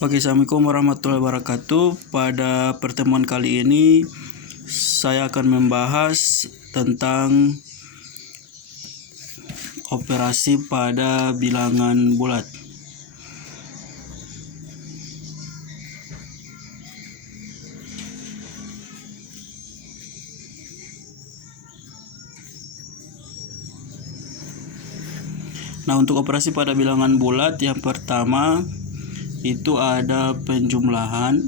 Oke, Assalamualaikum warahmatullahi wabarakatuh. Pada pertemuan kali ini saya akan membahas tentang operasi pada bilangan bulat. Nah, untuk operasi pada bilangan bulat, yang pertama itu ada penjumlahan,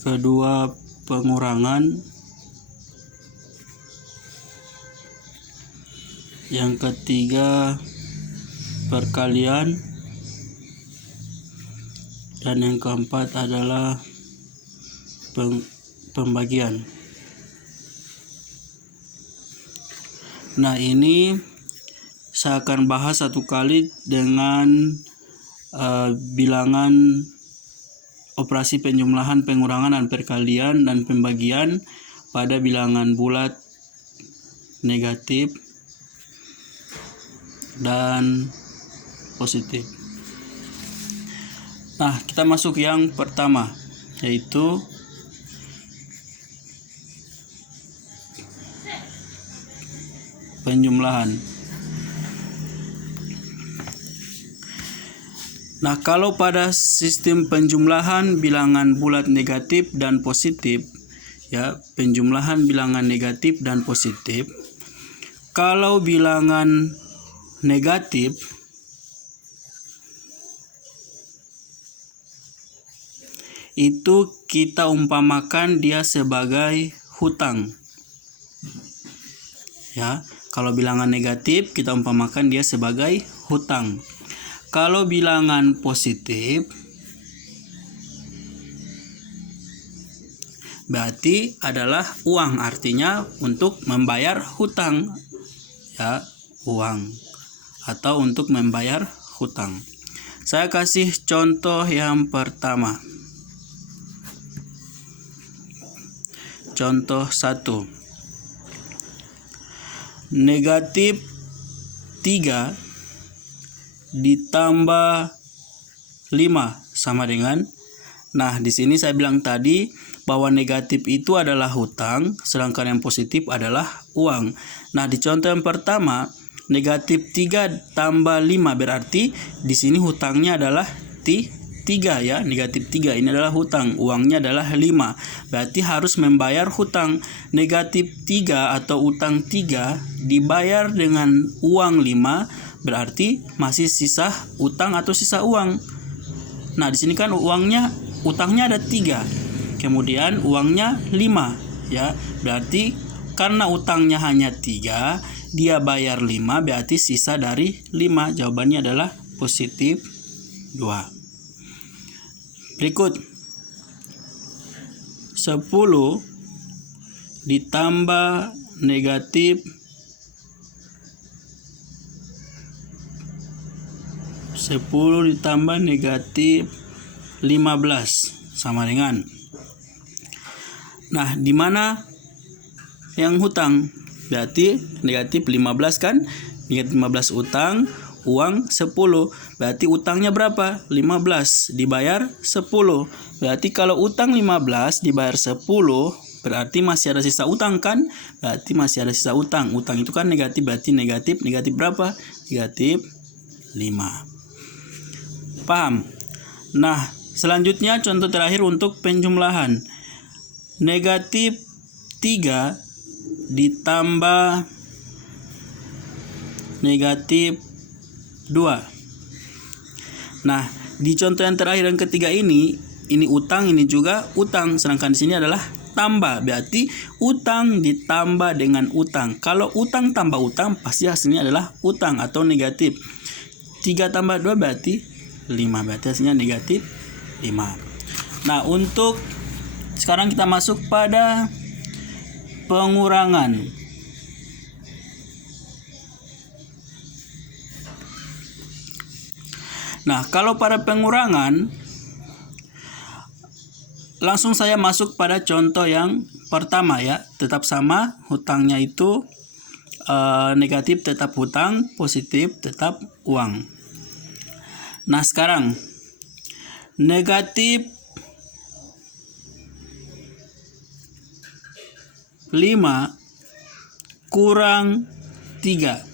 kedua pengurangan, yang ketiga perkalian, dan yang keempat adalah pembagian. Nah, ini saya akan bahas satu kali dengan bilangan operasi penjumlahan, pengurangan, dan perkalian dan pembagian pada bilangan bulat negatif dan positif. Nah, kita masuk yang pertama, yaitu penjumlahan. Nah, kalau pada sistem penjumlahan bilangan bulat negatif dan positif, ya, penjumlahan bilangan negatif dan positif. Kalau bilangan negatif itu kita umpamakan dia sebagai hutang. Ya, kalau bilangan negatif kita umpamakan dia sebagai hutang. Kalau bilangan positif berarti adalah uang, artinya untuk membayar hutang, ya, uang atau untuk membayar hutang. Saya kasih contoh yang pertama. Contoh 1. Negatif 3 ditambah 5 sama dengan, nah di sini saya bilang tadi bahwa negatif itu adalah hutang, sedangkan yang positif adalah uang. Nah, di contoh yang pertama, negatif 3 tambah 5 berarti di sini hutangnya adalah 3, ya, negatif 3 ini adalah hutang, uangnya adalah 5. Berarti harus membayar hutang. Negatif 3 atau utang 3 dibayar dengan uang 5, berarti masih sisa utang atau sisa uang. Nah, di sini kan utangnya ada 3. Kemudian uangnya 5, ya. Berarti karena utangnya hanya 3, dia bayar 5, berarti sisa dari 5. Jawabannya adalah positif 2. Berikut 10 ditambah negatif 10 ditambah negatif 15 sama dengan, nah, di mana yang hutang? Berarti negatif 15 kan? Negatif 15 utang, uang 10. Berarti utangnya berapa? 15 dibayar 10. Berarti kalau utang 15 dibayar 10, berarti masih ada sisa utang kan? Berarti masih ada sisa utang. Utang itu kan negatif, berarti negatif berapa? Negatif 5. Paham? Nah, selanjutnya contoh terakhir untuk penjumlahan. Negatif 3 ditambah negatif 2. Nah, di contoh yang terakhir dan ketiga ini utang, ini juga utang, sedangkan di sini adalah tambah. Berarti utang ditambah dengan utang. Kalau utang tambah utang pasti hasilnya adalah utang atau negatif. 3 tambah 2 berarti 5, berarti hasilnya negatif 5. Nah, untuk sekarang kita masuk pada pengurangan. Nah, kalau pada pengurangan langsung saya masuk pada contoh yang pertama, ya. Tetap sama, hutangnya itu negatif tetap hutang, positif tetap uang. Nah, sekarang negatif 5 kurang 3.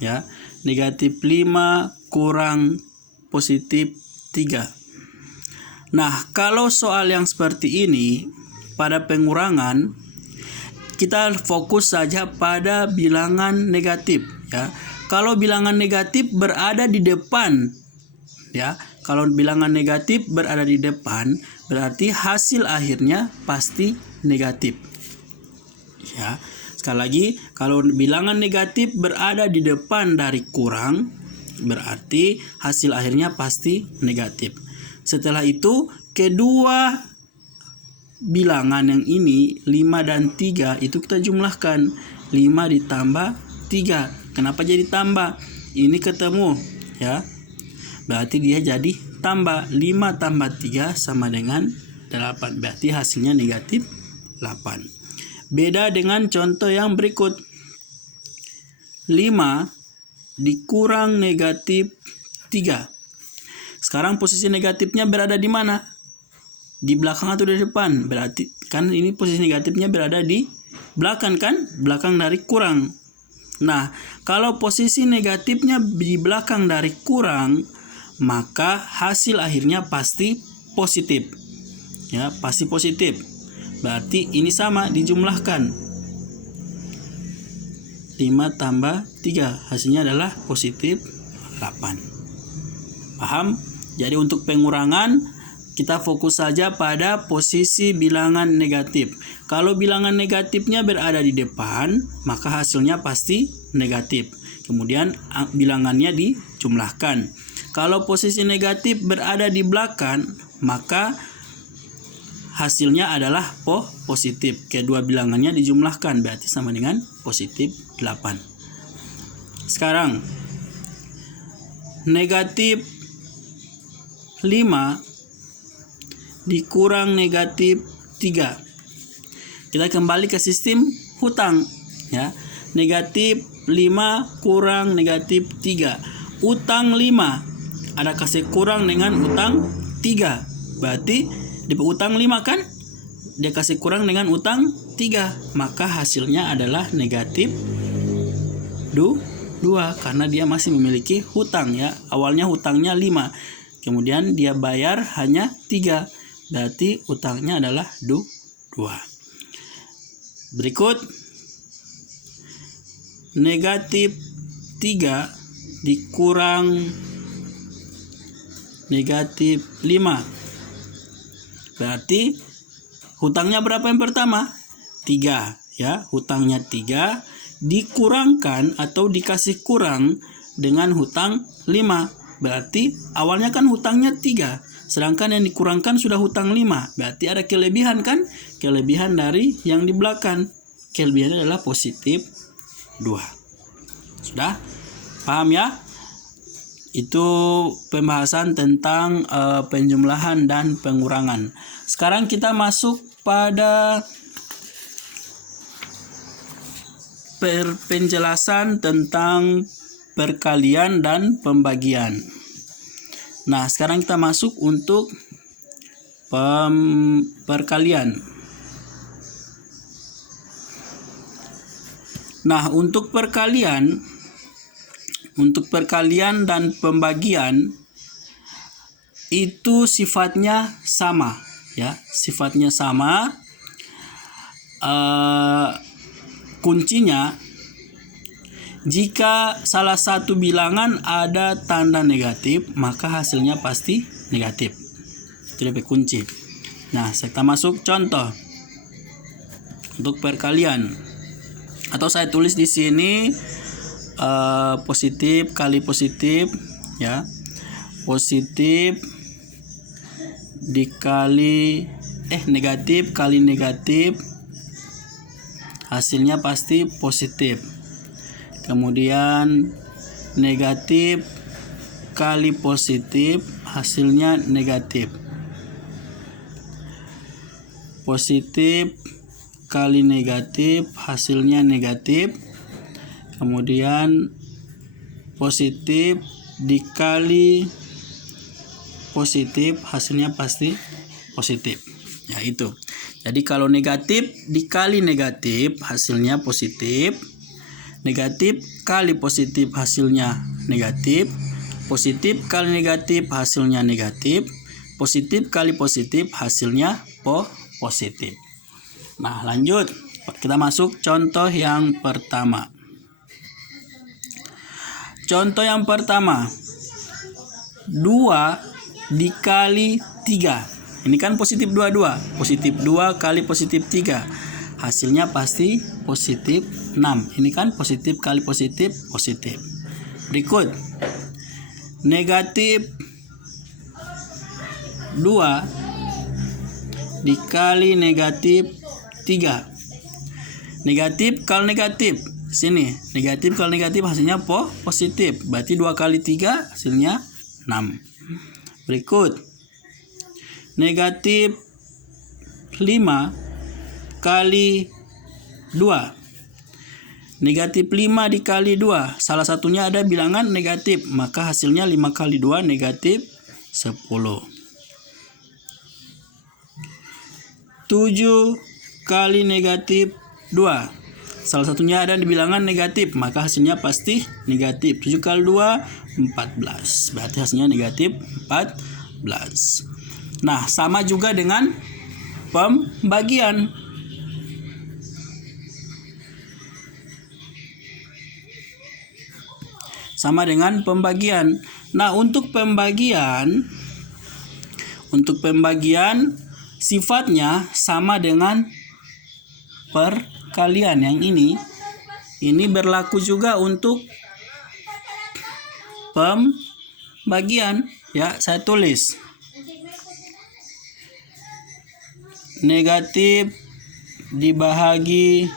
Ya, negatif 5 kurang positif 3. Nah, kalau soal yang seperti ini pada pengurangan kita fokus saja pada bilangan negatif, ya. Kalau bilangan negatif berada di depan, ya. Kalau bilangan negatif berada di depan, berarti hasil akhirnya pasti negatif. Ya. Sekali lagi, kalau bilangan negatif berada di depan dari kurang, berarti hasil akhirnya pasti negatif. Setelah itu, kedua bilangan yang ini 5 dan 3 itu kita jumlahkan. 5 ditambah 3. Kenapa jadi tambah? Ini ketemu, ya. Berarti dia jadi tambah. 5 tambah 3 sama dengan 8. Berarti hasilnya negatif 8. Beda dengan contoh yang berikut. 5 dikurang negatif 3. Sekarang posisi negatifnya berada di mana? Di belakang atau di depan? Berarti kan ini posisi negatifnya berada di belakang kan? Belakang dari kurang. Nah, kalau posisi negatifnya di belakang dari kurang, maka hasil akhirnya pasti positif. Ya, pasti positif. Berarti ini sama dijumlahkan. 5 tambah 3 hasilnya adalah positif 8. Paham? Jadi untuk pengurangan kita fokus saja pada posisi bilangan negatif. Kalau bilangan negatifnya berada di depan, maka hasilnya pasti negatif. Kemudian bilangannya dijumlahkan. Kalau posisi negatif berada di belakang, maka hasilnya adalah positif. Kedua bilangannya dijumlahkan, berarti sama dengan positif 8. Sekarang, negatif 5 dikurang negatif 3. Kita kembali ke sistem hutang, ya. Negatif 5 kurang negatif 3. Utang 5 ada kasih kurang dengan utang 3. Berarti di utang 5 kan? Dia kasih kurang dengan utang 3. Maka hasilnya adalah negatif 2 karena dia masih memiliki hutang, ya. Awalnya hutangnya 5. Kemudian dia bayar hanya 3. Berarti utangnya adalah 2. Berikut negatif 3 dikurang negatif 5. Berarti hutangnya berapa yang pertama? 3, ya. Hutangnya 3 dikurangkan atau dikasih kurang dengan hutang 5. Berarti awalnya kan hutangnya 3. Sedangkan yang dikurangkan sudah hutang 5. Berarti ada kelebihan kan? Kelebihan dari yang di belakang. Kelebihannya adalah positif 2. Sudah? Paham ya? Itu pembahasan tentang penjumlahan dan pengurangan. Sekarang kita masuk pada penjelasan tentang perkalian dan pembagian. Nah, sekarang kita masuk untuk perkalian. Nah, untuk perkalian dan pembagian itu sifatnya sama, ya. Sifatnya sama. Kuncinya jika salah satu bilangan ada tanda negatif, maka hasilnya pasti negatif. Itu lebih kunci. Nah, kita masuk contoh untuk perkalian. Atau saya tulis di sini positif kali positif, ya. Positif dikali negatif kali negatif, hasilnya pasti positif. Kemudian negatif kali positif, hasilnya negatif. Positif kali negatif, hasilnya negatif. Kemudian positif dikali positif hasilnya pasti positif. Ya itu. Jadi kalau negatif dikali negatif hasilnya positif. Negatif kali positif hasilnya negatif. Positif kali negatif hasilnya negatif. Positif kali positif hasilnya positif. Nah, lanjut. Kita masuk contoh yang pertama. Contoh yang pertama. 2 dikali 3. Ini kan positif 22. Positif 2 kali positif 3. Hasilnya pasti positif 6. Ini kan positif kali positif, positif. Berikut. Negatif 2 dikali negatif 3. Negatif kali negatif. Sini. Negatif kali negatif hasilnya positif. Berarti 2 kali 3 hasilnya 6. Berikut. Negatif 5 kali 2. Negatif 5 dikali 2. Salah satunya ada bilangan negatif. Maka hasilnya 5 kali 2 negatif 10. 7 kali negatif 2. Salah satunya ada di bilangan negatif. Maka hasilnya pasti negatif. 7 kali 2, 14. Berarti hasilnya negatif 14. Nah, sama juga dengan pembagian. Sama dengan pembagian. Nah, untuk pembagian sifatnya sama dengan perkalian. Yang ini berlaku juga untuk pembagian. Ya, saya tulis. Negatif dibahagi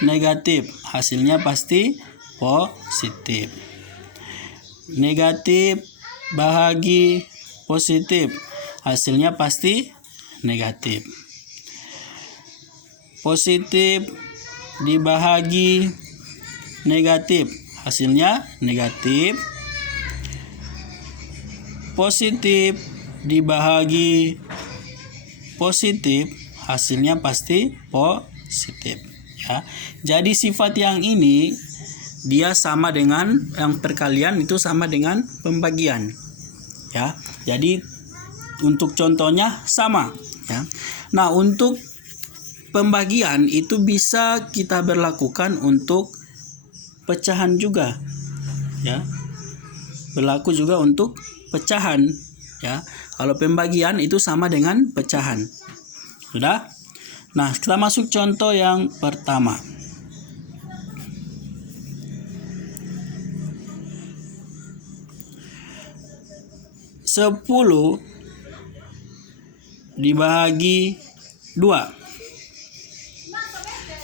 negatif. Hasilnya pasti positif. Negatif bahagi positif. Hasilnya pasti negatif. Positif dibahagi negatif. Hasilnya negatif. Positif dibahagi positif. Hasilnya pasti positif. Ya. Jadi sifat yang ini dia sama dengan yang perkalian, itu sama dengan pembagian. Ya. Jadi untuk contohnya sama. Ya. Nah, untuk pembagian itu bisa kita berlakukan untuk pecahan juga. Ya. Berlaku juga untuk pecahan. Ya. Kalau pembagian itu sama dengan pecahan. Sudah? Nah, kita masuk contoh yang pertama. Sepuluh dibahagi 2.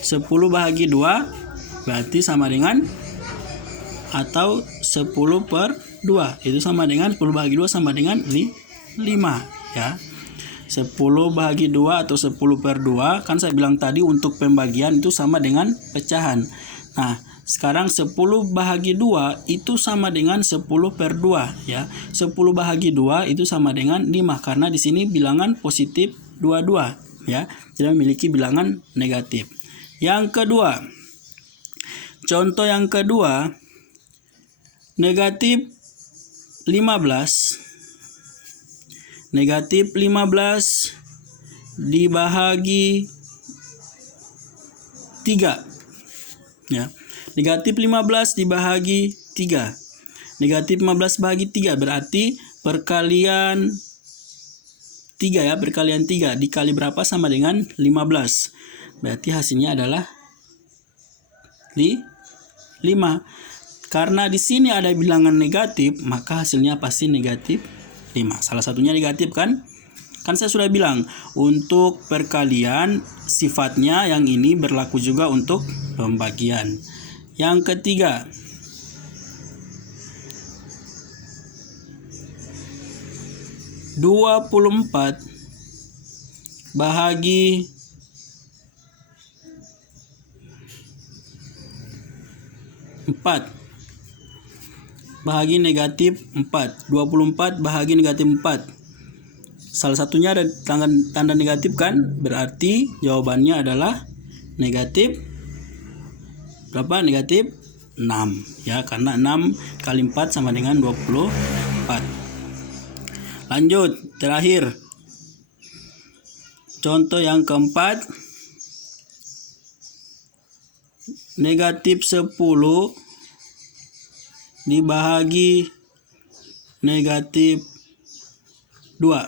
10 bahagi 2 berarti sama dengan, atau 10 per 2 itu sama dengan 10 bahagi 2 sama dengan 5. Ya. 10 bahagi 2 atau 10 per 2 kan saya bilang tadi untuk pembagian itu sama dengan pecahan. Nah, sekarang 10 bahagi 2 itu sama dengan 10 per 2 ya. 10 bahagi 2 itu sama dengan 5 karena di sini bilangan positif 22 ya. Tidak memiliki bilangan negatif. Yang kedua. Contoh yang kedua, negatif 15. Negatif 15 dibahagi 3. Ya. Negatif 15 dibahagi 3. Negatif 15 bahagi 3 berarti perkalian 3 ya, perkalian 3 dikali berapa sama dengan 15. Berarti hasilnya adalah 5. Karena di sini ada bilangan negatif, maka hasilnya pasti negatif 5. Salah satunya negatif kan? Kan saya sudah bilang, untuk perkalian sifatnya yang ini berlaku juga untuk pembagian. Yang ketiga, (24) bahagi 4. bahagi negatif 4. 24 bahagi negatif 4. Salah satunya ada tanda negatif kan? Berarti jawabannya adalah negatif berapa? Negatif 6 ya, karena 6 kali 4 sama dengan 24. Lanjut, terakhir. Contoh yang keempat. Negatif 10 dibahagi negatif 2.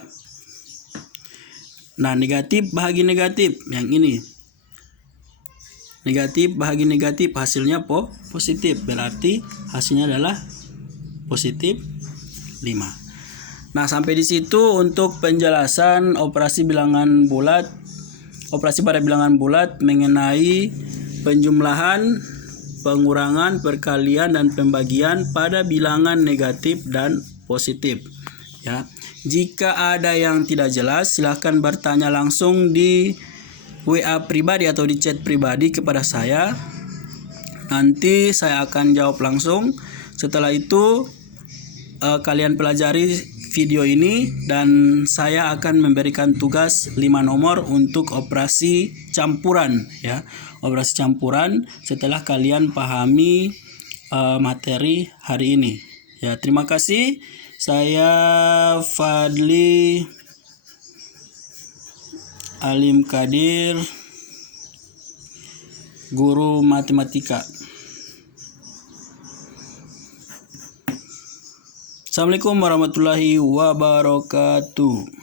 Nah, negatif bahagi negatif yang ini. Negatif bahagi negatif hasilnya positif. Berarti hasilnya adalah positif 5. Nah, sampai di situ untuk penjelasan operasi pada bilangan bulat mengenai penjumlahan, pengurangan, perkalian, dan pembagian pada bilangan negatif dan positif. Ya, jika ada yang tidak jelas, silahkan bertanya langsung di WA pribadi atau di chat pribadi kepada saya. Nanti saya akan jawab langsung. Setelah itu kalian pelajari video ini dan saya akan memberikan tugas 5 nomor untuk operasi campuran ya. Operasi campuran setelah kalian pahami materi hari ini. Ya, terima kasih. Saya Fadli Alim Kadir, guru matematika. Assalamualaikum warahmatullahi wabarakatuh.